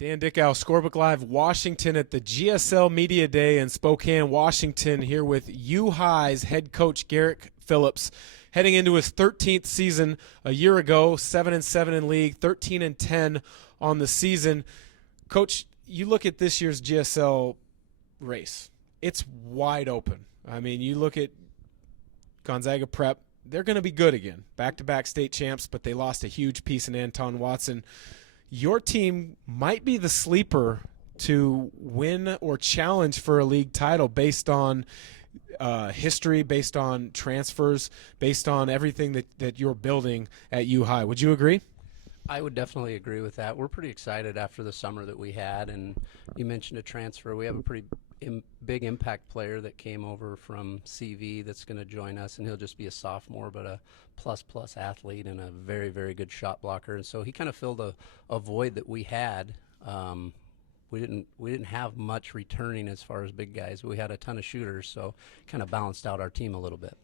Dan Dickau, Scorebook Live Washington at the GSL Media Day in Spokane, Washington, here with U-High's head coach Garrick Phillips, heading into his 13th season. A year ago, 7-7 in league, 13-10 on the season. Coach, you look at this year's GSL race. It's wide open. I mean, you look at Gonzaga Prep, they're going to be good again. Back-to-back state champs, but they lost a huge piece in Anton Watson. Your team might be the sleeper to win or challenge for a league title based on history, based on transfers, based on everything that you're building at U-High. Would you agree? I would definitely agree with that. We're pretty excited after the summer that we had, and you mentioned a transfer. We have a pretty big impact player that came over from CV that's going to join us, and he'll just be a sophomore, but a plus athlete and a very, very good shot blocker. And so he kind of filled a void that we had. We didn't have much returning as far as big guys. We had a ton of shooters, so kind of balanced out our team a little bit.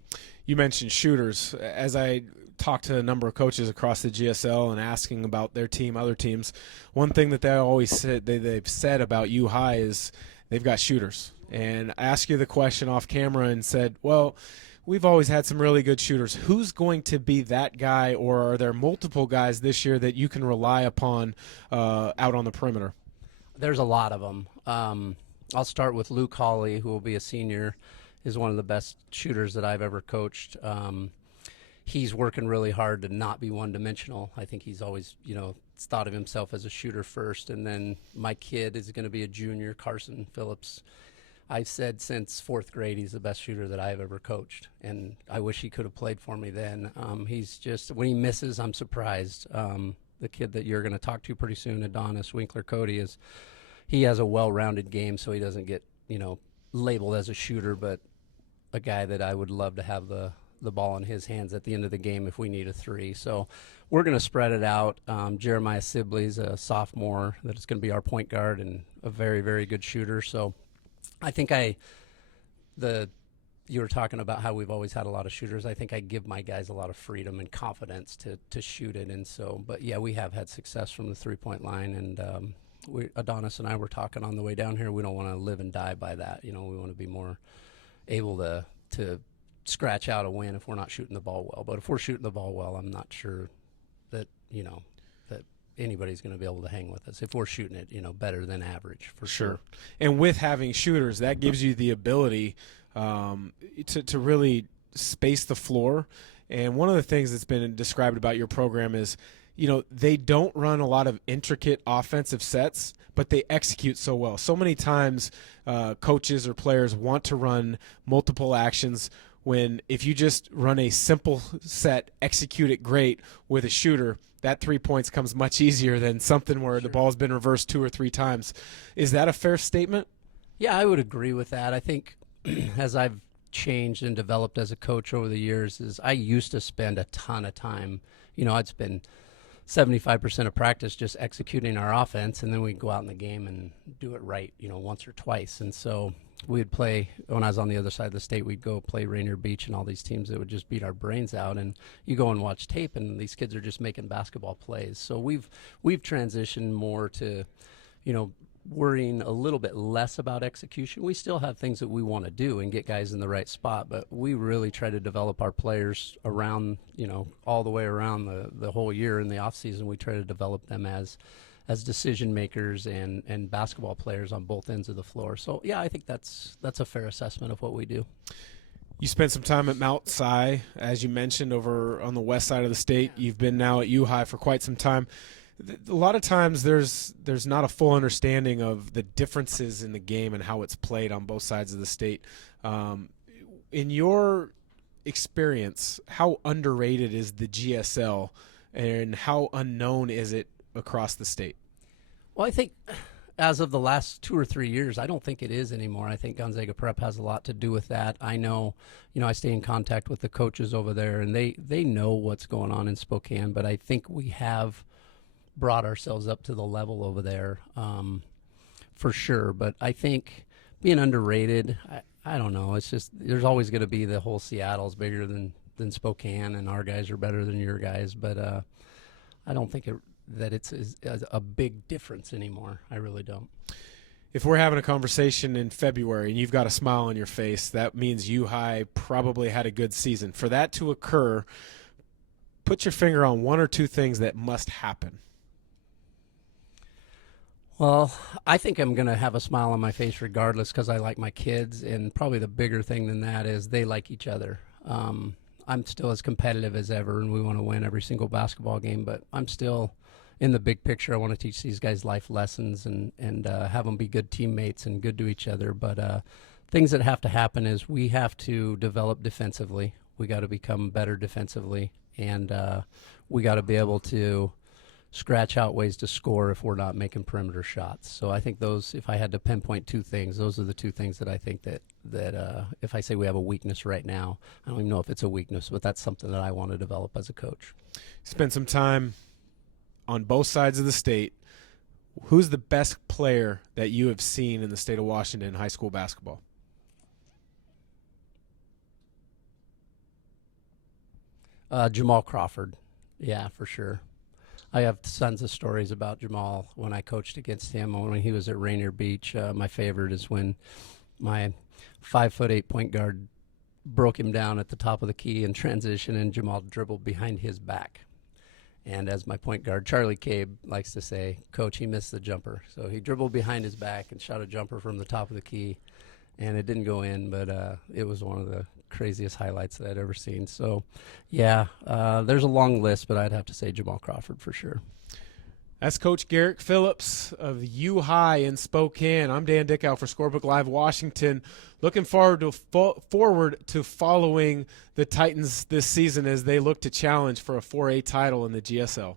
You mentioned shooters. As I talked to a number of coaches across the GSL and asking about their team, other teams, one thing that they always said they've said about U-High is they've got shooters. And I asked you the question off camera and said, well, we've always had some really good shooters. Who's going to be that guy, or are there multiple guys this year that you can rely upon out on the perimeter? There's a lot of them. I'll start with Luke Hawley, who will be a senior, is one of the best shooters that I've ever coached. He's working really hard to not be one-dimensional. I think he's always, thought of himself as a shooter first. And then my kid is going to be a junior, Garrick Phillips. I've said since fourth grade he's the best shooter that I've ever coached, and I wish he could have played for me then. He's just, when he misses, I'm surprised. The kid that you're going to talk to pretty soon, Adonis Winkler-Cody, he has a well-rounded game, so he doesn't get labeled as a shooter, but a guy that I would love to have the ball in his hands at the end of the game if we need a three. So we're going to spread it out. Jeremiah Sibley's a sophomore that is going to be our point guard and a very, very good shooter. So I think you were talking about how we've always had a lot of shooters. I think I give my guys a lot of freedom and confidence to shoot it. And so, but yeah, we have had success from the three-point line, and Adonis and I were talking on the way down here. We don't want to live and die by that. We want to be more able to scratch out a win if we're not shooting the ball well. But if we're shooting the ball well, I'm not sure that that anybody's going to be able to hang with us if we're shooting it better than average for sure. And with having shooters, that gives you the ability to really space the floor. And one of the things that's been described about your program is, they don't run a lot of intricate offensive sets, but they execute so well. So many times coaches or players want to run multiple actions when if you just run a simple set, execute it great with a shooter, that 3 points comes much easier than something where the ball's been reversed 2 or 3 times. Is that a fair statement? Yeah, I would agree with that. I think as I've changed and developed as a coach over the years, is I used to spend a ton of time, I'd spend 75% of practice just executing our offense, and then we'd go out in the game and do it right, once or twice. And so we'd play, when I was on the other side of the state, we'd go play Rainier Beach and all these teams that would just beat our brains out. And you go and watch tape, and these kids are just making basketball plays. So we've transitioned more to, worrying a little bit less about execution. We still have things that we want to do and get guys in the right spot, but we really try to develop our players around, all the way around the whole year. In the off season, we try to develop them as decision makers and basketball players on both ends of the floor. So yeah, I think that's a fair assessment of what we do. You spent some time at Mount Si, as you mentioned, over on the west side of the state. You've been now at U-High for quite some time. A lot of times there's not a full understanding of the differences in the game and how it's played on both sides of the state. In your experience, how underrated is the GSL, and how unknown is it across the state? Well, I think as of the last 2 or 3 years, I don't think it is anymore. I think Gonzaga Prep has a lot to do with that. I know, I stay in contact with the coaches over there, and they know what's going on in Spokane, but I think we have brought ourselves up to the level over there for sure. But I think being underrated, I don't know. It's just there's always going to be the whole Seattle's bigger than Spokane, and our guys are better than your guys. But I don't think it's a big difference anymore. I really don't. If we're having a conversation in February and you've got a smile on your face, that means U High probably had a good season. For that to occur, put your finger on one or two things that must happen. Well, I think I'm going to have a smile on my face regardless because I like my kids, and probably the bigger thing than that is they like each other. I'm still as competitive as ever, and we want to win every single basketball game, but I'm still in the big picture. I want to teach these guys life lessons and have them be good teammates and good to each other. But things that have to happen is we have to develop defensively. We got to become better defensively, and we got to be able to scratch out ways to score if we're not making perimeter shots. So I think those, if I had to pinpoint two things, those are the two things that I think that if I say we have a weakness right now, I don't even know if it's a weakness, but that's something that I want to develop as a coach. Spend some time on both sides of the state. Who's the best player that you have seen in the state of Washington in high school basketball? Jamal Crawford. Yeah, for sure. I have tons of stories about Jamal when I coached against him when he was at Rainier Beach. My favorite is when my 5'8" point guard broke him down at the top of the key in transition, and Jamal dribbled behind his back. And as my point guard, Charlie Cabe, likes to say, Coach, he missed the jumper. So he dribbled behind his back and shot a jumper from the top of the key, and it didn't go in, but it was one of the craziest highlights that I'd ever seen. So, yeah, there's a long list, but I'd have to say Jamal Crawford for sure. That's Coach Garrick Phillips of U High in Spokane. I'm Dan Dickau for Scorebook Live Washington. Looking forward to following the Titans this season as they look to challenge for a 4A title in the GSL.